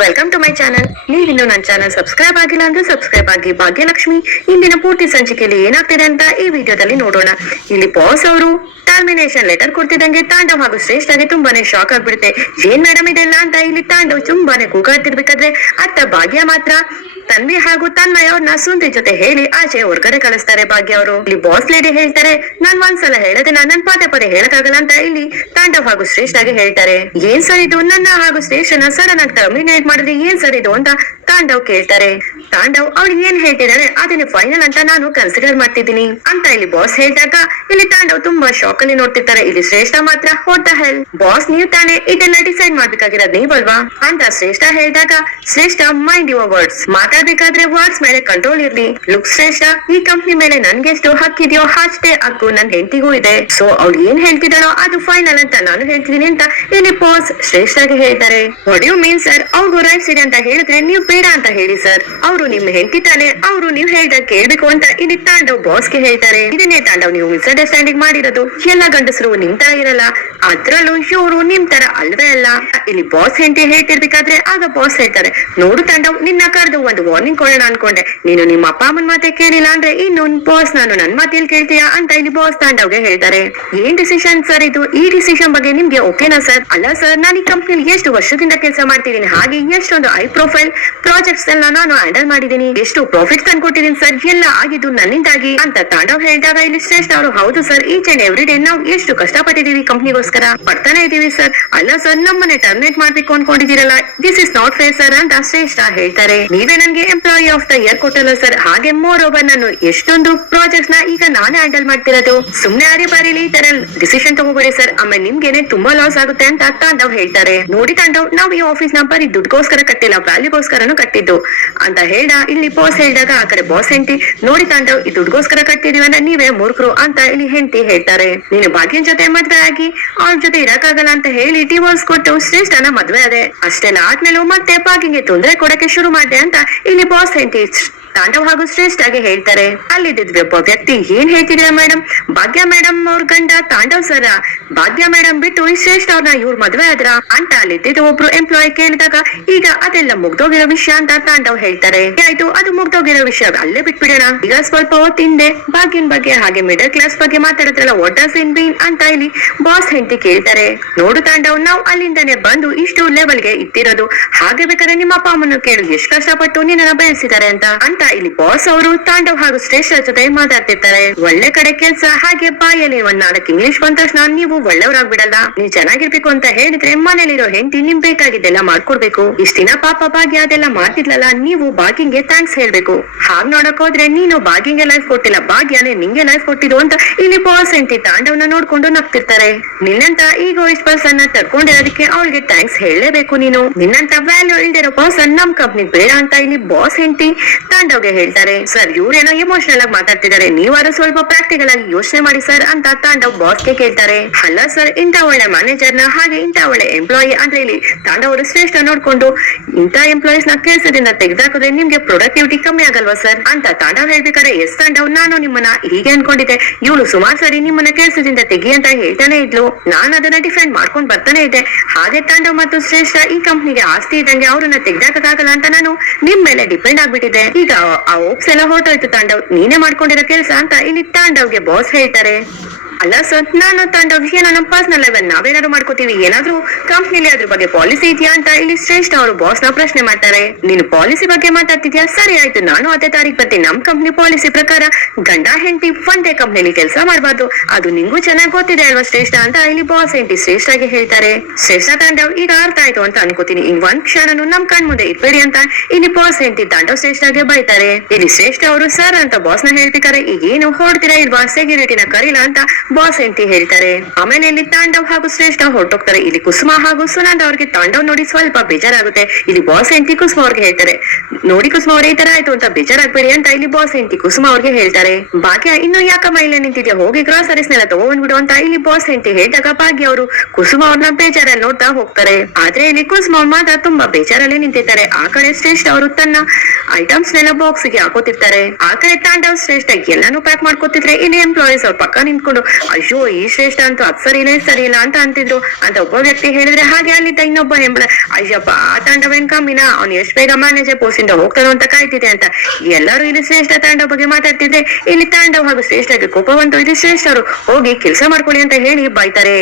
Welcome to my channel ನೀವಿನ್ನು ನನ್ನ channel subscribe ಆಗಿಲ್ಲ ಅಂದ್ರೆ ಸಬ್ಸ್ಕ್ರೈಬ್ ಆಗಿ ಭಾಗ್ಯಲಕ್ಷ್ಮಿ. ಇಂದಿನ ಪೂರ್ತಿ ಸಂಚಿಕೆಯಲ್ಲಿ ಏನಾಗ್ತಿದೆ ಅಂತ ಈ ವಿಡಿಯೋದಲ್ಲಿ ನೋಡೋಣ. ಇಲ್ಲಿ ಬಾಸ್ ಅವರು ಟರ್ಮಿನೇಷನ್ ಲೆಟರ್ ಕೊಡ್ತಿದ್ದಂಗೆ ತಾಂಡವ್ ಹಾಗೂ ಶ್ರೇಷ್ಠಗೆ ತುಂಬಾನೇ ಶಾಕ್ ಆಗ್ಬಿಡುತ್ತೆ. ಏನ್ ಮೇಡಮ್ ಇದೆಲ್ಲ ಅಂತ ಇಲ್ಲಿ ತಾಂಡವ್ ತುಂಬಾನೇ ಕೂಗಾಡ್ತಿರ್ಬೇಕಾದ್ರೆ ಅತ್ತ ಭಾಗ್ಯ ಮಾತ್ರ. ತನ್ವಿ ಹಾಗೂ ತನ್ಮಯ ಅವ್ರನ್ನ ಸುಂದಿ ಜೊತೆ ಹೇಳಿ ಆಚೆ ಹೊರಗಡೆ ಕಳಿಸ್ತಾರೆ ಭಾಗ್ಯ ಅವರು. ಇಲ್ಲಿ ಬಾಸ್ ಲೇಡಿ ಹೇಳ್ತಾರೆ, ನಾನ್ ಒಂದ್ಸಲ ಹೇಳದೆ ನನ್ ಪದೇ ಪದೇ ಹೇಳಕ್ಕಾಗಲ್ಲ ಅಂತ ಇಲ್ಲಿ ತಾಂಡವ್ ಹಾಗೂ ಶ್ರೇಷ್ಠಗೆ ಹೇಳ್ತಾರೆ. ಏನ್ ಸರ್ ಇದು? ನನ್ನ ಹಾಗೂ ಶ್ರೇಷ್ಠನ ಸಡನ್ ಆಗಿ ಮಾಡಿದ್ರೆ ಏನ್ ಸರ್ ಇದು ಅಂತ ತಾಂಡವ್ ಕೇಳ್ತಾರೆ. ತಾಂಡವ್ ಅವ್ಳು ಏನ್ ಹೇಳ್ತಿದ್ದಾಳೆ ಅದನ್ನ ಫೈನಲ್ ಅಂತ ನಾನು ಕನ್ಸಿಡರ್ ಮಾಡ್ತಿದ್ದೀನಿ ಅಂತ ಇಲ್ಲಿ ಬಾಸ್ ಹೇಳಿದಾಗ ಇಲ್ಲಿ ತಾಂಡವ್ ತುಂಬಾ ಶಾಕ್ ಅಲ್ಲಿ ನೋಡ್ತಿರ್ತಾರೆ. ಇಲ್ಲಿ ಶ್ರೇಷ್ಠ ಮಾತ್ರ ಹೋದ ಹೆಲ್ ಬಾಸ್ ನೀವ್ ತಾನೇ ಇದೆಲ್ಲ ಡಿಸೈಡ್ ಮಾಡ್ಬೇಕಾಗಿರೋದ್ ನೀವಲ್ವಾ? ಅಂತ ಶ್ರೇಷ್ಠ ಹೇಳ್ದಾಗ ಶ್ರೇಷ್ಠ ಮೈಂಡ್ ಯುವರ್ ವರ್ಡ್ಸ್ ಮಾತಾಡ್ಬೇಕಾದ್ರೆ ವರ್ಡ್ಸ್ ಮೇಲೆ ಕಂಟ್ರೋಲ್ ಇರ್ಲಿ. ಲುಕ್ ಶ್ರೇಷ್ಠ, ಈ ಕಂಪ್ನಿ ಮೇಲೆ ನನ್ಗೆ ಎಷ್ಟು ಹಕ್ಕಿದೆಯೋ ಅಷ್ಟೇ ಹಕ್ಕು ನನ್ ಹೆಂಡತಿಗೂ ಇದೆ. ಸೊ ಅವ್ಳು ಏನ್ ಹೇಳ್ತಿದ್ದಾಳೋ ಅದು ಫೈನಲ್ ಅಂತ ನಾನು ಹೇಳ್ತಿದ್ದೀನಿ ಅಂತ ಇಲ್ಲಿ ಬಾಸ್ ಶ್ರೇಷ್ಠಗೆ ಹೇಳ್ತಾರೆ. ವಾಟ್ ಯು ಮೀನ್ ಸರ್ ಅವ್ರಿಗೂ ಇದೆ ಅಂತ ಹೇಳಿದ್ರೆ ನೀವು ಬೇಡ ಅಂತ ಹೇಳಿ ಸರ್ ಅವರು ನಿಮ್ ಹೆಂಡತಿ ತಾನೆ, ಅವರು ನೀವ್ ಹೇಳ್ದ ಕೇಳ್ಬೇಕು ಅಂತ ಇಲ್ಲಿ ತಾಂಡವ್ ಬಾಸ್ಗೆ ಹೇಳ್ತಾರೆ. ಇದನ್ನೇ ತಾಂಡವ್ ನೀವು ಮಿಸ್ಅಂಡರ್ಸ್ಟ್ಯಾಂಡಿಂಗ್ ಮಾಡಿರೋದು. ಎಲ್ಲ ಗಂಡಸರು ನಿಮ್ ತರ ಇರಲ್ಲ. ಅದ್ರಲ್ಲೂ ಇವರು ನಿಮ್ ತರ ಅಲ್ವೇ ಅಲ್ಲ. ಇಲ್ಲಿ ಬಾಸ್ ಹೆಂಡತಿ ಹೇಳ್ತಿರ್ಬೇಕಾದ್ರೆ ಆಗ ಬಾಸ್ ಹೇಳ್ತಾರೆ. ನೋಡು ತಾಂಡವ್, ನಿನ್ನ ಕರೆದು ಒಂದು ವಾರ್ನಿಂಗ್ ಕೊಡೋಣ ಅನ್ಕೊಂಡೆ. ನೀನು ನಿಮ್ಮ ಅಪ್ಪ ಅಮ್ಮನ ಮಾತೆ ಕೇಳಿಲ್ಲ ಅಂದ್ರೆ ಇನ್ನು ಬಾಸ್ ನಾನು ನನ್ ಮಾತೇಲಿ ಕೇಳ್ತೀಯಾ ಅಂತ ಇಲ್ಲಿ ಬಾಸ್ ತಾಂಡವ್ಗೆ ಹೇಳ್ತಾರೆ. ಏನ್ ಡಿಸಿಷನ್ ಸರ್ ಇದು? ಈ ಡಿಸಿಷನ್ ಬಗ್ಗೆ ನಿಮ್ಗೆ ಓಕೆನಾ ಸರ್ ಅಲ್ಲ ಸರ್ ನಾನು ಈ ಕಂಪ್ನಿಲಿ ಎಷ್ಟು ವರ್ಷದಿಂದ ಕೆಲಸ ಮಾಡ್ತಿದ್ದೀನಿ. ಹಾಗೆ ಎಷ್ಟೊಂದು ಐ ಪ್ರೊಫೈಲ್ ಪ್ರಾಜೆಕ್ಟ್ಸ್ ಎಲ್ಲ ನಾನು ಹ್ಯಾಂಡಲ್ ಮಾಡಿದ್ದೀನಿ. ಎಷ್ಟು ಪ್ರಾಫಿಟ್ ತಂದ್ಕೊಟ್ಟಿದ್ದೀನಿ ಸರ್ ಎಲ್ಲ ಆಗಿದ್ದು ನನ್ನಿಂದಾಗಿ ಅಂತ ತಾಂಡವ್ ಹೇಳ್ದಾಗ ಇಲ್ಲಿ ಶ್ರೇಷ್ಠ ಅವರು, ಹೌದು sir each and every day ನಾವು ಎಷ್ಟು ಕಷ್ಟಪಟ್ಟಿದ್ದೀವಿ ಕಂಪ್ನಿಗೋಸ್ಕರ ಪಡ್ತಾನೆ ಇದೀವಿ ಸರ್ ಅಲ್ಲ ಸರ್ ನಮ್ಮನೆ ಟರ್ಮಿನೇಟ್ ಮಾಡ್ಬೇಕು ಅನ್ಕೊಂಡಿದ್ದೀರಲ್ಲ. This is not fair sir ಅಂತ ಶ್ರೇಷ್ಠ ಹೇಳ್ತಾರೆ. ನೀವೇ ನನ್ಗೆ ಎಂಪ್ಲಾಯಿ ಆಫ್ ದ ಇಯರ್ ಕೊಟ್ಟಲ್ಲ ಸರ್ ಹಾಗೆ ಮೋರ್ ಓವರ್ ನಾನು ಎಷ್ಟೊಂದು ಪ್ರಾಜೆಕ್ಟ್ಸ್ನ ಈಗ ನಾನೇ ಹ್ಯಾಂಡಲ್ ಮಾಡ್ತಿರೋದು. ಸುಮ್ನೆ ಅರೆ ಬಾರಿಲಿ ಈ ತರ ಡಿಸಿಷನ್ ತಗೋಬೇಡಿ ಸರ್ ಆಮೇಲೆ ನಿಮ್ಗೇನೆ ತುಂಬಾ ಲಾಸ್ ಆಗುತ್ತೆ ಅಂತ ತಾಂಡವ್ ಹೇಳ್ತಾರೆ. ನೋಡಿ ತಾಂಡವ್, ನಾವು ಈ ಆಫೀಸ್ನ ಬರೀ ದುಡ್ಗೋಸ್ಕರ ಕಟ್ಟಿಲ್ಲ ವ್ಯಾಲ್ಯೂಗೋಸ್ಕರನು ಕಟ್ಟಿದ್ದು. ಅಂತ ಹೇಳ ಇಲ್ಲಿ ಬಾಸ್ ಹೇಳಿದಾಗ ಆ ಕಡೆ ಬಾಸ್ ಹೆಂಡತಿ, ನೋಡಿ ತಾಂಡವ್, ಈ ದುಡ್ಗೋಸ್ಕರ ಕಟ್ಟಿದೀವನ್ನ ನೀವೇ ಮೂರ್ಖರು ಅಂತ ಇಲ್ಲಿ ಹೆಂಡತಿ ಹೇಳ್ತಾರೆ. ನೀನು ಭಾಗ್ಯನ್ ಜೊತೆ ಮದ್ವೆ ಆಗಿ ಅವ್ರ ಜೊತೆ ಇರಕ್ಕಾಗಲ್ಲ ಅಂತ ಹೇಳಿ ಡಿವೋರ್ಸ್ ಕೊಟ್ಟು ಶ್ರೇಷ್ಠನ ಮದ್ವೆ ಅದೇ ಅಷ್ಟೆಲ್ಲ ಆದ್ಮೇಲೂ ಮತ್ತೆ ಭಾಗ್ಯಂಗೆ ತೊಂದರೆ ಕೊಡಕ್ಕೆ ಶುರು ಮಾಡಿದೆ ಅಂತ ಇಲ್ಲಿ ಬಾಸ್ ಹೆಂಡತಿ ತಾಂಡವ್ ಹಾಗೂ ಶ್ರೇಷ್ಠ ಆಗಿ ಹೇಳ್ತಾರೆ. ಅಲ್ಲಿದ್ದ ಒಬ್ಬ ವ್ಯಕ್ತಿ ಏನ್ ಹೇಳ್ತಿದ್ರ ಮೇಡಮ್ ಭಾಗ್ಯ ಮೇಡಮ್ ಅವ್ರ ಗಂಡ ತಾಂಡವ್ ಸರ ಭಾಗ್ಯ ಮೇಡಮ್ ಬಿಟ್ಟು ಈ ಶ್ರೇಷ್ಠ ಅವ್ರನ್ನ ಇವ್ರ ಮದ್ವೆ ಆದ್ರ ಅಂತ ಅಲ್ಲಿದ್ದ ಒಬ್ರು ಎಂಪ್ಲಾಯ್ ಕೇಳಿದಾಗ, ಈಗ ಅದೆಲ್ಲ ಮುಗ್ದೋಗಿರೋ ವಿಷಯ ಅಂತ ತಾಂಡವ್ ಹೇಳ್ತಾರೆ. ಆಯ್ತು ಅದು ಮುಗ್ದೋಗಿರೋ ವಿಷಯ ಅಲ್ಲೇ ಬಿಟ್ಬಿಡೋಣ. ಈಗ ಸ್ವಲ್ಪ ಹೊತ್ತಿಂದೆ ಭಾಗ್ಯನ್ ಬಗ್ಗೆ ಹಾಗೆ ಮಿಡಲ್ ಕ್ಲಾಸ್ ಬಗ್ಗೆ ಮಾತಾಡತ್ರಲ್ಲ ವಾಟ್ ಇನ್ ಬೀನ್ ಅಂತ ಇಲ್ಲಿ ಬಾಸ್ ಹೆಂಡತಿ ಕೇಳ್ತಾರೆ. ನೋಡು ತಾಂಡವ್, ನಾವು ಅಲ್ಲಿಂದಾನೆ ಬಂದು ಇಷ್ಟು ಲೆವೆಲ್ಗೆ ಇಟ್ಟಿರೋದು. ಹಾಗೆ ಬೇಕಾದ್ರೆ ನಿಮ್ಮ ಅಪ್ಪ ಅಮ್ಮನ ಕೇಳು. ಎಷ್ಟು ಕಷ್ಟಪಟ್ಟು ನಿನ್ನ ಬಯಸಿದ್ದಾರೆ ಅಂತ. ಅಂತ ಇಲ್ಲಿ ಬಾಸ್ ಅವರು ತಾಂಡವ್ ಹಾಗೂ ಶ್ರೇಷ್ಠ ಜೊತೆ ಮಾತಾಡ್ತಿರ್ತಾರೆ. ಒಳ್ಳೆ ಕಡೆ ಕೆಲ್ಸ ಹಾಗೆ ಬಾಯಲ್ಲಿ ಒಂದ್ ನಾಲ್ಕು ಇಂಗ್ಲಿಷ್ ಬಂದ ತಕ್ಷಣ ನೀವು ಒಳ್ಳೆಯವರಾಗ್ಬಿಡಲ್ಲ ನೀವು ಚೆನ್ನಾಗಿರ್ಬೇಕು ಅಂತ ಹೇಳಿದ್ರೆ ಮನೇಲಿರೋ ಹೆಂಡತಿ ನಿಮ್ ಬೇಕಾಗಿದ್ದೆಲ್ಲ ಮಾಡ್ಕೊಡ್ಬೇಕು. ಇಷ್ಟಿನ ಪಾಪ ಭಾಗ್ಯ ಅದೆಲ್ಲ ಮಾಡ್ತಿದ್ಲಲ್ಲ, ನೀವು ಬಾಗಿಂಗ್ಗೆ ಥ್ಯಾಂಕ್ಸ್ ಹೇಳ್ಬೇಕು. ಹಾಗ್ ನೋಡಕ್ ಹೋದ್ರೆ ನೀನು ಬಾಗಿಂಗ್ ಲೈಫ್ ಕೊಟ್ಟಿಲ್ಲ, ಭಾಗ್ಯನೇ ನಿಂಗೆ ಲೈಫ್ ಕೊಟ್ಟಿದ್ರು ಅಂತ ಇಲ್ಲಿ ಬಾಸ್ ಹೆಂಡತಿ ತಾಂಡವ್ನ ನೋಡ್ಕೊಂಡು ನಗ್ತಿರ್ತಾರೆ. ನಿನ್ನಂತ ಈಗ ಇಷ್ಟ ಪರ್ಸನ್ನ ತಡ್ಕೊಂಡಿರೋದಕ್ಕೆ ಅವಳಿಗೆ ಥ್ಯಾಂಕ್ಸ್ ಹೇಳಲೇಬೇಕು ನೀನು. ನಿನ್ನಂತ ವ್ಯಾಲ್ಯೂ ಇಲ್ದಿರೋ ಪರ್ಸನ್ ನಮ್ ಕಂಪ್ನಿ ಬೇಡ ಅಂತ ಇಲ್ಲಿ ಬಾಸ್ ಹೆಂಡತಿ ತಾಂಡವ್ಗೆ ಹೇಳ್ತಾರೆ, ಸರ್ ಇವ್ರೇನೋ ಎಮೋಷನಲ್ ಆಗಿ ಮಾತಾಡ್ತಿದ್ದಾರೆ ನೀವಾರು ಸ್ವಲ್ಪ ಪ್ರಾಕ್ಟಿಕಲ್ ಆಗಿ ಯೋಚನೆ ಮಾಡಿ ಸರ್, ಅಂತ ತಾಂಡವ್ ಬಾಸ್ಗೆ ಕೇಳ್ತಾರೆ. ಅಲ್ಲ ಸರ್ ಇಂತ ಒಳ್ಳೆ ಮ್ಯಾನೇಜರ್ನ ಹಾಗೆ ಇಂತ ಒಳ್ಳೆ ಎಂಪ್ಲಾಯಿ ಅಂದ್ರೆ ಇಲ್ಲಿ ತಾಂಡವರು ಶ್ರೇಷ್ಠ ನೋಡ್ಕೊಂಡು ಇಂತ ಎಂಪ್ಲಾಯೀಸ್ನ ಕೆಲಸದಿಂದ ತೆಗೆದಾಕಿದ್ರೆ ನಿಮ್ಗೆ ಪ್ರೊಡಕ್ಟಿವಿಟಿ ಕಮ್ಮಿ ಆಗಲ್ವಾ ಸರ್? ಅಂತ ತಾಂಡವ್ ಹೇಳ್ಬೇಕಾದ್ರೆ, ಎಸ್ ತಾಂಡವ್, ನಾನು ನಿಮ್ಮನ್ನ ಹೀಗೆ ಅನ್ಕೊಂಡಿದ್ದೆ. ಇವಳು ಸುಮಾರು ಸರಿ ನಿಮ್ಮನ್ನ ಕೆಲಸದಿಂದ ತೆಗಿ ಅಂತ ಹೇಳ್ತಾನೆ ಇದ್ಲು. ನಾನು ಅದನ್ನ ಡಿಫೆಂಡ್ ಮಾಡ್ಕೊಂಡ್ ಬರ್ತಾನೆ ಇದ್ದೆ. ಹಾಗೆ ತಾಂಡವ್ ಮತ್ತು ಶ್ರೇಷ್ಠ ಈ ಕಂಪ್ನಿಗೆ ಆಸ್ತಿ ಇದ್ದಂಗೆ ಅವ್ರನ್ನ ತೆಗ್ದಾಕಕ್ಕಾಗಲ್ಲ ಅಂತ ನಾನು ನಿಮ್ ಮೇಲೆ ಡಿಪೆಂಡ್ ಆಗ್ಬಿಟ್ಟಿದೆ ಈಗ ಆ ಓಪ್ಸ್ ಎಲ್ಲ ಹೊರಟೋಯ್ತು ತಾಂಡವ್. ನೀನೇ ಮಾಡ್ಕೊಂಡಿರೋ ಕೆಲಸ ಅಂತ ಇಲ್ಲಿ ತಾಂಡವ್ಗೆ ಬಾಸ್ ಹೇಳ್ತಾರೆ. ಅಲ್ಲ, ಸರ್, ನಾನು ತಂಡ ಏನೋ ನಮ್ಮ ಪರ್ಸನಲ್ ಲೆವೆಲ್ ನಾವೇನಾದ್ರು ಮಾಡ್ಕೋತೀವಿ. ಏನಾದ್ರೂ ಕಂಪ್ನಿಲಿ ಅದ್ರ ಬಗ್ಗೆ ಪಾಲಿಸಿ ಇದೆಯಾ ಅಂತ ಇಲ್ಲಿ ಶ್ರೇಷ್ಠ ಅವರು ಬಾಸ್ನ ಪ್ರಶ್ನೆ ಮಾಡ್ತಾರೆ. ನೀನು ಪಾಲಿಸಿ ಬಗ್ಗೆ ಮಾತಾಡ್ತಿದ್ಯಾ? ಸರಿ ಆಯ್ತು, ನಾನು ಅದೇ ತಾರೀಕು ಬರ್ತೀನಿ. ನಮ್ ಕಂಪ್ನಿ ಪಾಲಿಸಿ ಪ್ರಕಾರ ಗಂಡ, ಹೆಂಡತಿ ಒಂದೇ ಕಂಪ್ನಿಲಿ ಕೆಲಸ ಮಾಡಬಾರ್ದು. ಅದು ನಿಂಗೂ ಚೆನ್ನಾಗಿ ಗೊತ್ತಿದೆ ಅಲ್ವಾ ಶ್ರೇಷ್ಠ ಅಂತ ಇಲ್ಲಿ ಬಾಸ್ ಹೆಂಡತಿ ಶ್ರೇಷ್ಠಾಗಿ ಹೇಳ್ತಾರೆ. ಶ್ರೇಷ್ಠ ತಾಂಡವ್ ಈಗ ಅರ್ಥ ಆಯ್ತು ಅಂತ ಅನ್ಕೋತೀನಿ. ಇನ್ ಒಂದ್ ಕ್ಷಣನು ನಮ್ ಕಣ್ ಮುಂದೆ ಇಟ್ಬೇಡಿ ಅಂತ ಇಲ್ಲಿ ಬಾಸ್ ಹೆಂಡತಿ ತಾಂಡವ್ ಶ್ರೇಷ್ಠಾಗೆ ಬೈತಾರೆ. ಇಲ್ಲಿ ಶ್ರೇಷ್ಠ ಅವರು ಸರ್ ಅಂತ ಬಾಸ್ನ ಹೇಳ್ಬೇಕಾರೆ ಈಗ ಏನು ಹೊಡ್ತೀರಾ ಇಲ್ವಾ? ಸೆಕ್ಯೂರಿಟಿನ ಕರೀಲ ಅಂತ ಬಾಸ್ ಎಂಟಿ ಹೇಳ್ತಾರೆ ಆಮೇಲೆ ಇಲ್ಲಿ ತಾಂಡವ್ ಹಾಗೂ ಶ್ರೇಷ್ಠ ಹೊರಟೋಗ್ತಾರೆ ಇಲ್ಲಿ ಕುಸುಮ ಹಾಗೂ ಸುನಂದ ಅವ್ರಿಗೆ ತಾಂಡವ್ ನೋಡಿ ಸ್ವಲ್ಪ ಬೇಜಾರಾಗುತ್ತೆ. ಇಲ್ಲಿ ಬಾಸ್ ಎಂಟಿ ಕುಸುಮ ಅವ್ರಿಗೆ ಹೇಳ್ತಾರೆ. ನೋಡಿ ಕುಸುಮ ಅವ್ರ, ಈ ತರ ಆಯ್ತು ಅಂತ ಬೇಜಾರಾಗ್ಬೇಡಿ ಅಂತ ಇಲ್ಲಿ ಬಾಸ್ ಎಂಟಿ ಕುಸುಮ ಅವ್ರಿಗೆ ಹೇಳ್ತಾರೆ. ಭಾಗ್ಯ, ಇನ್ನು ಯಾಕಮ್ಮ ಇಲ್ಲೇ ನಿಂತಿದ್ಯಾ? ಹೋಗಿ ಗ್ರಾಸರೀಸ್ನೆಲ್ಲ ತಗೊಂಡ್ಬಿಡು ಅಂತ ಇಲ್ಲಿ ಬಾಸ್ ಎಂತಿ ಹೇಳಿದಾಗ ಭಾಗ್ಯ ಅವರು ಕುಸುಮ ಅವ್ರನ್ನ ಬೇಜಾರಲ್ಲಿ ನೋಡ್ತಾ ಹೋಗ್ತಾರೆ. ಆದ್ರೆ ಇಲ್ಲಿ ಕುಸುಮ ಮಾತ್ರ ತುಂಬಾ ಬೇಜಾರಲ್ಲಿ ನಿಂತಿರ್ತಾರೆ ಆ ಕಡೆ ಶ್ರೇಷ್ಠ ಅವರು ತನ್ನ ಐಟಮ್ಸ್ ನೆಲ್ಲ ಬಾಕ್ಸ್ಗೆ ಹಾಕೋತಿರ್ತಾರೆ. ಆ ಕಡೆ ತಾಂಡವ್ ಶ್ರೇಷ್ಠ ಎಲ್ಲಾನು ಪ್ಯಾಕ್ ಮಾಡ್ಕೋತಿದ್ರೆ ಇಲ್ಲಿ ಎಂಪ್ಲಾಯೀಸ್ ಅವ್ರ ಪಕ್ಕ ನಿಂತ್ಕೊಂಡು ಅಯ್ಯೋ, ಈ ಶ್ರೇಷ್ಠ ಅಂತೂ ಅದ್ ಸರಿ ಇಲ್ಲ ಅಂತ ಅಂತಿದ್ರು. ಅಂತ ಒಬ್ಬ ವ್ಯಕ್ತಿ ಹೇಳಿದ್ರೆ ಹಾಗೆ ಅಲ್ಲಿದ್ದ ಇನ್ನೊಬ್ಬ ಹೆಂಬಳ ಅಯ್ಯಪ್ಪ ತಾಂಡವೇನ್ ಕಮ್ಮಿನ ಅವ್ನು ಎಷ್ಟ್ ಬೇಗ ಮ್ಯಾನೇಜರ್ ಪೋಸ್ಟಿಂದ ಹೋಗ್ತಾನೋ ಅಂತ ಕಾಯ್ತಿದೆ ಅಂತ. ಎಲ್ಲರೂ ಇಲ್ಲಿ ಶ್ರೇಷ್ಠ ತಾಂಡವ ಬಗ್ಗೆ ಮಾತಾಡ್ತಿದ್ರೆ ಇಲ್ಲಿ ತಾಂಡವ ಹಾಗೂ ಶ್ರೇಷ್ಠಗೆ ಕೋಪ ಬಂತು ಇದು ಶ್ರೇಷ್ಠರು. ಹೋಗಿ ಕೆಲಸ ಮಾಡ್ಕೊಳ್ಳಿ ಅಂತ ಹೇಳಿ ಬೈತಾರೆ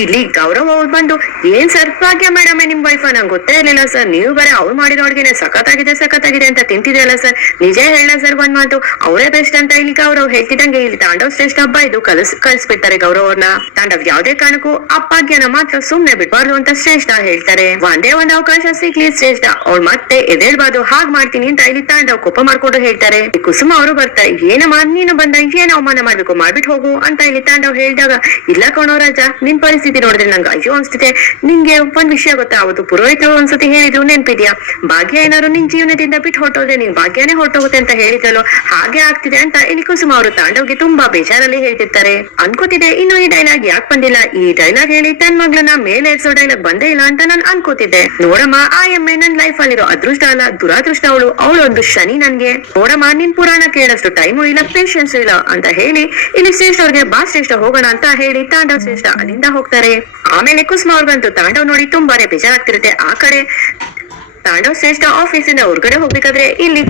ಇಲ್ಲಿ ಗೌರವ್ ಅವ್ರು ಬಂದು, ಏನ್ ಸರ್ ಭಾಗ್ಯ ಮೇಡಮ್ ನಿಮ್ ವೈಫ್ ನಂಗೆ ಗೊತ್ತೇ ಇರಲಿಲ್ಲ ಸರ್. ನೀವು ಬರೀ ಅವ್ರು ಮಾಡಿರೋ ಅಡ್ಗೆನೆ ಸಖತ್ತಾಗಿದೆ ಸಖತ್ತಾಗಿದೆ ಅಂತ ತಿಂತಿದೆಯಲ್ಲ ಸರ್. ನಿಜ ಹೇಳ ಸರ್ ಒಂದ್ ಮಾತು. ಅವರೇ ಬೆಸ್ಟ್ ಅಂತ ಇಲ್ಲಿ ಗೌರವ್ ಹೇಳ್ತಿದಂಗೆ ಇಲ್ಲಿ ತಾಂಡವ್ ಶ್ರೇಷ್ಠ ಹಬ್ಬ ಇದು ಕಲಿಸ್, ಕಳಿಸ್ಬಿಡ್ತಾರೆ ಗೌರವ್ ಅವ್ರನ್ನ ತಾಂಡವ್ ಯಾವ್ದೇ ಕಾರಣಕ್ಕೂ ಅಪ್ಪಾಗ್ಯನ ಮಾತ್ರ ಸುಮ್ನೆ ಬಿಡ್ಬಾರ್ದು ಅಂತ ಶ್ರೇಷ್ಠ ಹೇಳ್ತಾರೆ. ಒಂದೇ ಒಂದ್ ಅವಕಾಶ ಸಿಗ್ಲಿ, ಶ್ರೇಷ್ಠ. ಅವ್ಳು ಮತ್ತೆ ಎದೇಳ್ಬಾರ್ದು ಹಾಗ್ ಮಾಡ್ತೀನಿ ಅಂತ ಇಲ್ಲಿ ತಾಂಡವ್ ಕೋಪ ಮಾಡ್ಕೊಂಡು ಹೇಳ್ತಾರೆ. ಕುಸುಮ ಅವರು ಬರ್ತಾರೆ. ಏನಮ್ಮ ನೀನು ಬಂದ, ಏನ್ ಅವಮಾನ ಮಾಡ್ಬೇಕು? ಮಾಡ್ಬಿಟ್ಟು ಹೋಗು ಅಂತ ಇಲ್ಲಿ ತಾಂಡವ್ ಹೇಳಿದಾಗ, ಇಲ್ಲ ಕಣೋ ರಾಜ, ನಿನ್ ಪರಿಸ್ಥಿತಿ ನೋಡಿದ್ರೆ ನಂಗೆ ಅಯ್ಯೋ ಅನ್ಸ್ತಿದೆ ನಿಂಗೆ ಒಂದ್ ವಿಷಯ ಗೊತ್ತಾ? ಅವತ್ತು ಪುರೋಹಿತರು ಒಂದ್ಸತಿ ಹೇಳಿದ್ರು, ನೆನ್ಪಿದ್ಯಾ? ಭಾಗ್ಯ ಏನಾದ್ರು ನಿನ್ ಜೀವನದಿಂದ ಬಿಟ್ಟು ಹೊಟ್ಟೋದ್ರೆ ನೀನ್ ಭಾಗ್ಯನೇ ಹೊಟ್ಟೋಗುತ್ತೆ ಅಂತ ಹೇಳಿದ್ರಲ್ಲೋ, ಹಾಗೆ ಆಗ್ತಿದೆ ಅಂತ ಇಲ್ಲಿ ಕುಸುಮ ಅವರು ತಾಂಡವ್ಗೆ ತುಂಬಾ ಬೇಜಾರಲ್ಲಿ ಹೇಳ್ತಿರ್ತಾರೆ. ಅನ್ಕೋತಿದೆ ಇನ್ನು ಈ ಡೈಲಾಗ್ ಯಾಕೆ ಬಂದಿಲ್ಲ? ಈ ಡೈಲಾಗ್ ಹೇಳಿ ತನ್ ಮಗ್ಳನ್ನ ಮೇಲೆ ಡೈಲಾಗ್ ಬಂದೇ ಇಲ್ಲ ಅಂತ ನಾನು ಅನ್ಕೋತಿದ್ದೆ. ನೋಡಮ್ಮ, ಆ ಎಮ್ಮೆ ನನ್ ಲೈಫ್ ಅಲ್ಲಿರೋ ಅದೃಷ್ಟ ಅಲ್ಲ, ದುರಾದೃಷ್ಟ ಅವಳು. ಅವಳು ಒಂದು ಶನಿ ನನ್ಗೆ. ನೋಡಮ್ಮ, ನಿನ್ ಪುರಾಣ ಕೇಳಷ್ಟು ಟೈಮು ಇಲ್ಲ ಪೇಷನ್ಸ್ ಇಲ್ಲ ಅಂತ ಹೇಳಿ, ಇಲ್ಲಿ ಶ್ರೇಷ್ಠ ಅವ್ರಿಗೆ ಬಾ ಶ್ರೇಷ್ಠ ಹೋಗೋಣ ಅಂತ ಹೇಳಿ, ತಾಂಡವ್ ಶ್ರೇಷ್ಠ ಅಲ್ಲಿಂದ ಹೋಗ್ತಾರೆ. ಆಮೇಲೆ ಕುಸುಮ ಅವ್ರಿಗಂತೂ ತಾಂಡವ್ ನೋಡಿ ತುಂಬಾನೇ ಬೇಜಾರಾಗ್ತಿರುತ್ತೆ ಆ ಕಡೆ. ತಾಂಡವ್ ಶ್ರೇಷ್ಠ ಆಫೀಸಿಂದ ಹೊರಗಡೆ ಹೋಗ್ಬೇಕಾದ್ರೆ ಇಲ್ಲಿ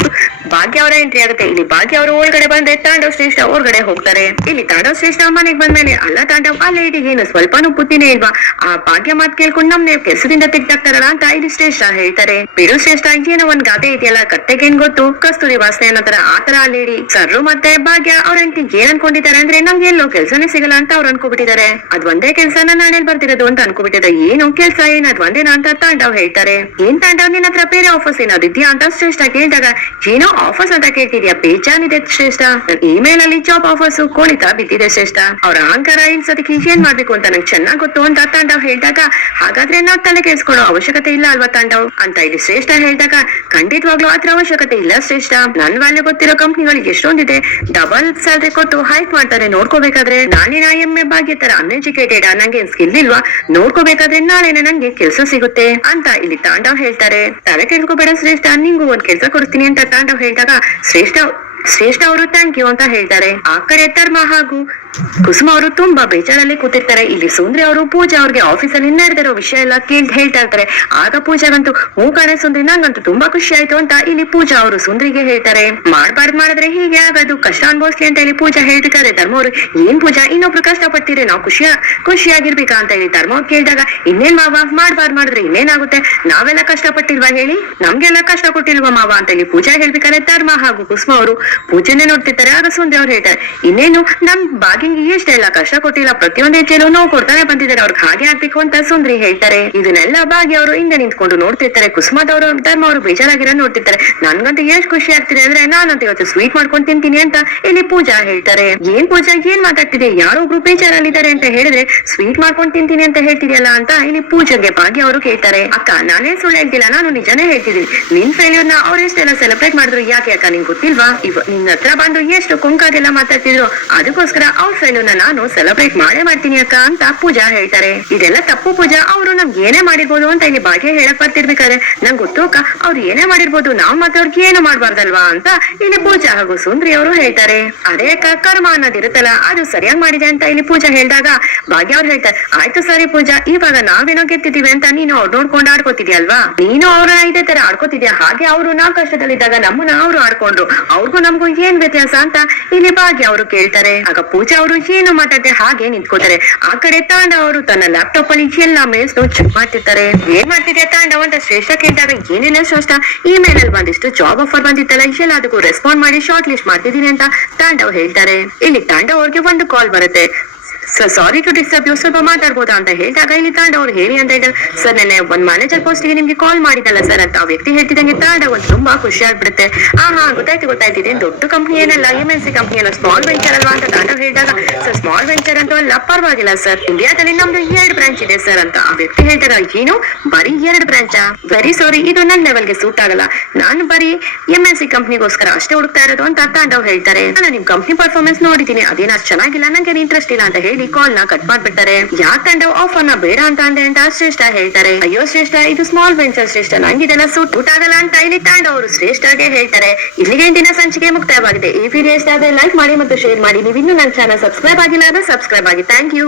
ಭಾಗ್ಯ ಅವರ ಎಂಟ್ರಿ ಆಗುತ್ತೆ. ಇಲ್ಲಿ ಭಾಗ್ಯ ಅವರು ಒಳಗಡೆ ಬಂದ್ರೆ ತಾಂಡವ್ ಶ್ರೇಷ್ಠ ಹೊರಗಡೆ ಹೋಗ್ತಾರೆ. ಇಲ್ಲಿ ತಾಂಡವ್ ಶ್ರೇಷ್ಠ ಮನೆಗೆ ಬಂದ್ಮೇಲೆ ಅಲ್ಲ ತಾಂಡವ್ ಆ ಲೇಡಿಗೆ ಏನು ಸ್ವಲ್ಪನೂ ಬುದ್ಧಿನೇ ಇಲ್ವಾ? ಆ ಭಾಗ್ಯ ಮಾತ್ ಕೇಳ್ಕೊಂಡು ನಮ್ನೆ ಕೆಲ್ಸದಿಂದ ತೆಗ್ದಾಕ್ತಾರಲ್ಲ ಅಂತ ಇಲ್ಲಿ ಶ್ರೇಷ್ಠ ಹೇಳ್ತಾರೆ. ಬಿಡು ಶ್ರೇಷ್ಠ, ಏನೋ ಒಂದ್ ಗಾದೆ ಇದೆಯಲ್ಲ, ಕತ್ತೆಗೇನ್ ಗೊತ್ತು? ಕಸ್ತೂರಿ ವಾಸನೆ ಅನ್ನೋ ತರ ಆ ಲೇಡಿ ಸರ್ರು ಮತ್ತೆ ಭಾಗ್ಯ ಅವ್ರ ಹೆಂಡತಿ ಏನ್ ಅನ್ಕೊಂಡಿದ್ದಾರೆ ಅಂದ್ರೆ ನಮ್ಗೆ ಎಲ್ಲೋ ಕೆಲ್ಸನೇ ಸಿಗಲ್ಲ ಅಂತ ಅವ್ರು ಅನ್ಕೋಬಿಟ್ಟಿದ್ದಾರೆ. ಅದ್ ಒಂದೇ ಕೆಲ್ಸನ ನಾನು ಬರ್ತಿರೋದು ಅಂತ ಅನ್ಕೋಬಿಟ್ಟಿದ್ದಾರೆ ಏನು ಕೆಲ್ಸ, ಏನ್, ಅದ್ ಒಂದೇನಾ ಅಂತ ತಾಂಡವ್ ಹೇಳ್ತಾರೆ. ಏನ್ ತಾಂಡವ್ ನಿನ್ನ ಹತ್ರ ಬೇರೆ ಆಫರ್ಸ್ ಏನಾದ್ರು ಇದೆಯಾ ಅಂತ ಶ್ರೇಷ್ಠ ಕೇಳಿದಾಗ, ಏನೋ ಆಫರ್ಸ್ ಅಂತ ಕೇಳ್ತಿದ್ಯಾ? ಬೇಜಾನಿದೆ ಶ್ರೇಷ್ಠ. ಇಮೇಲ್ ಅಲ್ಲಿ ಜಾಬ್ ಆಫರ್ಸ್ ಕೋಳಿತ ಬಿದ್ದಿದೆ ಶ್ರೇಷ್ಠ. ಅವ್ರ ಅಹಂಕಾರ ಇಲ್ಸೋದಕ್ಕೆ ಏನ್ ಮಾಡ್ಬೇಕು ಅಂತ ನಂಗೆ ಚೆನ್ನಾಗ್ ಗೊತ್ತು ಅಂತ ತಾಂಡವ್ ಹೇಳಿದಾಗ, ಹಾಗಾದ್ರೆ ನಾವ್ ತಲೆ ಕೇಳಿಸ್ಕೊಳ್ಳೋ ಅವಶ್ಯಕತೆ ಇಲ್ಲ ಅಲ್ವಾ ತಾಂಡವ್? ಅಂತ ಇಲ್ಲಿ ಶ್ರೇಷ್ಠ ಹೇಳಿದಾಗ, ಖಂಡಿತವಾಗ್ಲೂ ಅದ್ರ ಅವಶ್ಯಕತೆ ಇಲ್ಲ ಶ್ರೇಷ್ಠ. ನನ್ ವ್ಯಾಲ್ಯೂ ಗೊತ್ತಿರೋ ಕಂಪ್ನಿಗಳಿಗೆ ಎಷ್ಟೊಂದಿದೆ. ಡಬಲ್ ಸ್ಯಾಲ್ರಿ ಕೊಟ್ಟು ಹೈಕ್ ಮಾಡ್ತಾರೆ ನೋಡ್ಕೋಬೇಕಾದ್ರೆ. ನಾನಿನ ಎ ಭಾಗ್ಯ ತರ ಅನ್ಎಜುಕೇಟೆಡ್ ನಂಗೆ ಸ್ಕಿಲ್ ಇಲ್ವಾ? ನೋಡ್ಕೋಬೇಕಾದ್ರೆ ನಾಳೆನೆ ನಂಗೆ ಕೆಲಸ ಸಿಗುತ್ತೆ ಅಂತ ಇಲ್ಲಿ ತಾಂಡವ್ ಹೇಳ್ತಾರೆ. ತಲೆ ಕೇಳ್ಕೊಬೇಡ ಶ್ರೇಷ್ಠ, ನಿಂಗು ಒಂದ್ ಕೆಲ್ಸ ಕೊಡ್ತೀನಿ ಅಂತ ತಾಂಡವ್ ಹೇಳಿದಾಗ ಶ್ರೇಷ್ಠ ಶ್ರೇಷ್ಠ ಅವರು ಥ್ಯಾಂಕ್ ಯು ಅಂತ ಹೇಳ್ತಾರೆ. ಆ ಕಡೆ ಧರ್ಮ ಹಾಗೂ ಕುಸುಮ ಅವರು ತುಂಬಾ ಬೇಜಾರಲ್ಲಿ ಕೂತಿರ್ತಾರೆ. ಇಲ್ಲಿ ಸುಂದ್ರಿ ಅವರು, ಪೂಜಾ ಅವ್ರಿಗೆ ಆಫೀಸಲ್ಲಿ ನಡೆದಿರೋ ವಿಷಯ ಎಲ್ಲ ಕೇಳಿ, ಹೇಳ್ತಾ ಇರ್ತಾರೆ. ಆಗ ಪೂಜಾಗಂತೂ ಹೂ ಕಾಣೆ ಸುಂದ್ರಿ, ನಂಗಂತೂ ತುಂಬಾ ಖುಷಿ ಆಯ್ತು ಅಂತ ಇಲ್ಲಿ ಪೂಜಾ ಅವರು ಸುಂದ್ರಿಗೆ ಹೇಳ್ತಾರೆ. ಮಾಡ್ಬಾರ್ದು ಮಾಡಿದ್ರೆ ಹೀಗೆ ಆಗೋದು, ಕಷ್ಟ ಅನ್ಭವಿಸ್ಲಿ ಅಂತ ಹೇಳಿ ಪೂಜಾ ಹೇಳ್ಬೇಕಾದ್ರೆ ಧರ್ಮ ಅವರು, ಏನ್ ಪೂಜಾ, ಇನ್ನೊಬ್ರು ಕಷ್ಟ ಪಡ್ತೀರಿ ನಾವು ಖುಷಿಯ, ಖುಷಿಯಾಗಿರ್ಬೇಕಾ ಅಂತ ಹೇಳಿ ಧರ್ಮ ಅವ್ರು ಕೇಳಿದಾಗ, ಇನ್ನೇನ್ ಮಾವ, ಮಾಡ್ಬಾರ್ದು ಮಾಡಿದ್ರೆ ಇನ್ನೇನಾಗುತ್ತೆ? ನಾವೆಲ್ಲ ಕಷ್ಟ ಪಟ್ಟಿಲ್ವಾ ಹೇಳಿ? ನಮ್ಗೆಲ್ಲ ಕಷ್ಟ ಕೊಟ್ಟಿಲ್ವಾ ಮಾವ? ಅಂತ ಹೇಳಿ ಪೂಜಾ ಹೇಳ್ಬೇಕಾದ್ರೆ ಧರ್ಮ ಹಾಗೂ ಕುಸುಮ ಅವರು ಪೂಜೆನೆ ನೋಡ್ತಿರ್ತಾರೆ. ಆಗ ಸುಂದ್ರಿ ಅವ್ರು ಹೇಳ್ತಾರೆ, ಇನ್ನೇನು, ನಮ್ ಬಾಗಿಂಗ್ ಎಷ್ಟೆಲ್ಲ ಕಷ್ಟ ಕೊಟ್ಟಿಲ್ಲ ಪ್ರತಿಯೊಂದು ಹೆಜ್ಜೆಲೂ ನೋವು ಕೊಡ್ತಾನೆ ಬಂದಿದ್ದಾರೆ. ಅವ್ರಿಗೆ ಹಾಗೆ ಆಗ್ಬೇಕು ಅಂತ ಸುಂದ್ರಿ ಹೇಳ್ತಾರೆ. ಇದನ್ನೆಲ್ಲ ಬಾಗಿ ಅವರು ಹಿಂದೆ ನಿಂತ್ಕೊಂಡು ನೋಡ್ತಿರ್ತಾರೆ. ಕುಸುಮದವರು ಧರ್ಮ ಅವರು ಬೇಜಾರಾಗಿರೋ ನೋಡ್ತಿರ್ತಾರೆ. ನನ್ಗಂತೂ ಎಷ್ಟ್ ಖುಷಿ ಆಗ್ತಿದೆ ಅಂದ್ರೆ ನಾನಂತ ಇವತ್ತು ಸ್ವೀಟ್ ಮಾಡ್ಕೊಂಡು ತಿಂತೀನಿ ಅಂತ ಇಲ್ಲಿ ಪೂಜಾ ಹೇಳ್ತಾರೆ. ಏನ್ ಪೂಜಾ, ಏನ್ ಮಾತಾಡ್ತಿದೆ ಯಾರೋ ಒಬ್ರು ಬೇಜಾರಲ್ಲಿದ್ದಾರೆ ಅಂತ ಹೇಳಿದ್ರೆ ಸ್ವೀಟ್ ಮಾಡ್ಕೊಂಡು ತಿಂತೀನಿ ಅಂತ ಹೇಳ್ತಿದ್ಯಲ್ಲ ಅಂತ ಇಲ್ಲಿ ಪೂಜೆಗೆ ಭಾಗ್ಯ ಅವರು ಕೇಳ್ತಾರೆ. ಅಕ್ಕ, ನಾನೇ ಸುಳ್ಳು ಹೇಳ್ತಿಲ್ಲ. ನಾನು ನಿಜನೇ ಹೇಳ್ತಿದ್ದೀನಿ. ನಿನ್ ಫೇಲ್ಯೂರ್ನ ಅವ್ರು ಎಷ್ಟೆಲ್ಲ ಸೆಲೆಬ್ರೇಟ್ ಮಾಡಿದ್ರು? ಯಾಕೆ ಅಕ್ಕ, ನಿಂಗೆ ಗೊತ್ತಿಲ್ವಾ? ಇವ ನಿನ್ನ ಹತ್ರ ಬಂದು ಎಷ್ಟು ಕುಂಕಾಗೆಲ್ಲ ಮಾತಾಡ್ತಿದ್ರು? ಅದಕ್ಕೋಸ್ಕರ ಅವ್ರ ಫೇಲ್ಯೂರ್ನ ನಾನು ಸೆಲೆಬ್ರೇಟ್ ಮಾಡೇ ಮಾಡ್ತೀನಿ ಅಕ್ಕ ಅಂತ ಪೂಜಾ ಹೇಳ್ತಾರೆ. ಇದೆಲ್ಲ ತಪ್ಪು ಪೂಜಾ, ಅವರು ನಮ್ಗೆ ಏನೇ ಮಾಡಿರ್ಬೋದು ಅಂತ ಇಲ್ಲಿ ಭಾಗ್ಯ ಹೇಳಕ್ ಬರ್ತಿರ್ಬೇಕಾದ್ರೆ. ನಂಗೆ ಗೊತ್ತು ಅಕ್ಕ, ಅವ್ರು ಏನೇ ಮಾಡಿರ್ಬೋದು ನಾವ್ ಅವ್ರಿಗೆ ಏನು ಮಾಡ್ಬಾರ್ದಲ್ವಾ ಅಂತ ಇಲ್ಲಿ ಪೂಜಾ ಹಾಗೂ ಸುಂದ್ರಿ ಅವರು ಹೇಳ್ತಾರೆ. ಅದೇ ಅಕ್ಕ, ಕರ್ಮ ಅನ್ನೋದಿರುತ್ತಲ್ಲ ಅದು ಸರಿಯಾಗಿ ಮಾಡಿದೆ ಅಂತ ಇಲ್ಲಿ ಪೂಜಾ ಹೇಳಿದಾಗ ಭಾಗ್ಯ ಅವ್ರು ಹೇಳ್ತಾರೆ. ಆಯ್ತು ಸರಿ ಪೂಜಾ, ಇವಾಗ ನಾವೇನೋ ಗೆದ್ದಿದೀವಿ ಅಂತ ನೀನು ಅವ್ರು ನೋಡ್ಕೊಂಡು ಆಡ್ಕೋತಿದ್ಯಲ್ವಾ ನೀನು ಅವ್ರನ್ನ ಇದೇ ತರ ಆಡ್ಕೋತಿದ್ಯಾ? ಹಾಗೆ ಅವರು ನಾವ್ ಕಷ್ಟದಲ್ಲಿದ್ದಾಗ ನಮ್ಮನ್ನ ಅವರು ಆಡ್ಕೊಂಡ್ರು. ಅವ್ರಿಗೂ ನಮಗೂ ಏನ್ ವ್ಯತ್ಯಾಸ ಅಂತ ಇಲ್ಲಿ ಭಾಗ್ಯ ಅವರು ಕೇಳ್ತಾರೆ. ಆಗ ಪೂಜಾ ಅವರು ಏನು ಮಾತಾಡ್ತಾರೆ ಹಾಗೆ ನಿಂತ್ಕೋತಾರೆ ಆ ಕಡೆ ತಾಂಡ ಅವರು ತನ್ನ ಲ್ಯಾಪ್ಟಾಪ್ ಅಲ್ಲಿ ಎಲ್ಲ ಮೇಲ್ಸ್ ಮಾಡ್ತಿರ್ತಾರೆ. ಏನ್ ಮಾಡ್ತಿದ್ಯಾ ತಾಂಡವ ಅಂತ ಶ್ರೇಷ್ಠ ಕೇಳಿದಾಗ ಏನಿಲ್ಲ ಶ್ರೇಷ್ಠ. ಇಮೇಲ್ ಅಲ್ಲಿ ಬಂದಿಷ್ಟು ಜಾಬ್ ಆಫರ್ ಬಂದಿತ್ತಲ್ಲ ಎಲ್ಲ ಅದಕ್ಕೂ ರೆಸ್ಪಾಂಡ್ ಮಾಡಿ ಶಾರ್ಟ್ ಲಿಸ್ಟ್ ಮಾಡ್ತಿದ್ದೀನಿ ಅಂತ ತಾಂಡವ್ ಹೇಳ್ತಾರೆ. ಇಲ್ಲಿ ತಾಂಡವ್ ಅವ್ರಿಗೆ ಒಂದು ಕಾಲ್ ಬರುತ್ತೆ. ಸರ್ ಟು ಡಿಸ್ಟರ್ಬ್ ಯು ಸ್ವಲ್ಪ ಮಾತಾಡ್ಬೋದಾ ಅಂತ ಹೇಳಿದಾಗ ಇಲ್ಲಿ ತಾಂಡ ಅವ್ರು ಹೇಳಿ ಅಂತ ಹೇಳಿದ್ರೆ ಸರ್ ನೆನ್ನೆ ಒಂದ್ ಮ್ಯಾನೇಜರ್ ಪೋಸ್ಟ್ಗೆ ನಿಮ್ಗೆ ಕಾಲ್ ಮಾಡಿದಲ್ಲ ಸರ್ ಅಂತ ಆ ವ್ಯಕ್ತಿ ಹೇಳ್ತಿದ್ದಂಗೆ ತಾಂಡ ಒಂದು ತುಂಬಾ ಖುಷಿ ಆಗ್ಬಿಡುತ್ತೆ. ಆ, ಹಾ, ಗೊತ್ತಾಯ್ತು ಗೊತ್ತಾಯ್ತು. ಇದೇನು ದೊಡ್ಡ ಕಂಪ್ನಿ ಏನಲ್ಲ ಎಂ ಎನ್ ಸಿ ಕಂಪ್ನಿ ಅಲ್ಲ ಸ್ಮಾಲ್ ವೆಂಚರ್ ಅಲ್ವಾ ಅಂತ ತಾಂಡ ಹೇಳಿದಾಗ ಸರ್ ಸ್ಮಾಲ್ ವೆಂಚರ್ ಅಂತ ಅಲ್ಲ, ಪರವಾಗಿಲ್ಲ ಸರ್ ಇಂಡಿಯಾದಲ್ಲಿ ನಮ್ದು ಎರಡು ಬ್ರಾಂಚ್ ಇದೆ ಸರ್ ಅಂತ ಆ ವ್ಯಕ್ತಿ ಹೇಳ್ತಾರ ಏನು? ಬರೀ ಎರಡು ಬ್ರಾಂಚ್ ವೆರಿ ಸಾರಿ ಇದು ನನ್ನ ಲೆವೆಲ್ಗೆ ಸೂಟ್ ಆಗಲ್ಲ. ನಾನು ಬರೀ ಎಂ ಎನ್ ಸಿ ಕಂಪ್ನಿಗೋಸ್ಕರ ಅಷ್ಟೇ ಹುಡುಕ್ತಾ ಇರೋದು ಅಂತ ತಾಂಡವ್ ಹೇಳ್ತಾರೆ. ನಾನು ನಿಮ್ ಕಂಪ್ನಿ ಪರ್ಫಾರ್ಮೆನ್ಸ್ ನೋಡಿದೀನಿ ಅದೇನ ಚೆನ್ನಾಗಿಲ್ಲ ನಂಗೆ ಇಂಟ್ರೆಸ್ಟ್ ಇಲ್ಲ ಅಂತ ಹೇಳಿ ಕಾಲ್ನ ಕಟ್ ಮಾಡ್ಬಿಡ್ತಾರೆ. ಯಾಕಂದ್ರೆ ಆಫರ್ನ ಬೇಡ ಅಂತ ಅಂದೆ ಅಂತ ಶ್ರೇಷ್ಠ ಹೇಳ್ತಾರೆ. ಅಯ್ಯೋ ಶ್ರೇಷ್ಠ, ಇದು ಸ್ಮಾಲ್ ವೆಂಚರ್ ಶ್ರೇಷ್ಠ. ನಂಗಿದೆಲ್ಲ ಸೂಟ್ ಊಟ ಆಗಲ್ಲ ಅಂತ ಇಲ್ಲಿ ತಾಂಡ್ ಅವರು ಶ್ರೇಷ್ಠಗೆ ಹೇಳ್ತಾರೆ. ಇಲ್ಲಿಗೆ ಇಂದಿನ ಸಂಚಿಕೆ ಮುಕ್ತಾಯವಾಗಿದೆ. ಈ ವಿಡಿಯೋ ಇಷ್ಟ ಆದ್ರೆ ಲೈಕ್ ಮಾಡಿ ಮತ್ತು ಶೇರ್ ಮಾಡಿ. ನೀವು ಇನ್ನೂ ನನ್ನ ಚಾನಲ್ ಸಬ್ಸ್ಕ್ರೈಬ್ ಆಗಿಲ್ಲ ಅಂದ್ರೆ ಸಬ್ಸ್ಕ್ರೈಬ್ ಆಗಿ. Thank you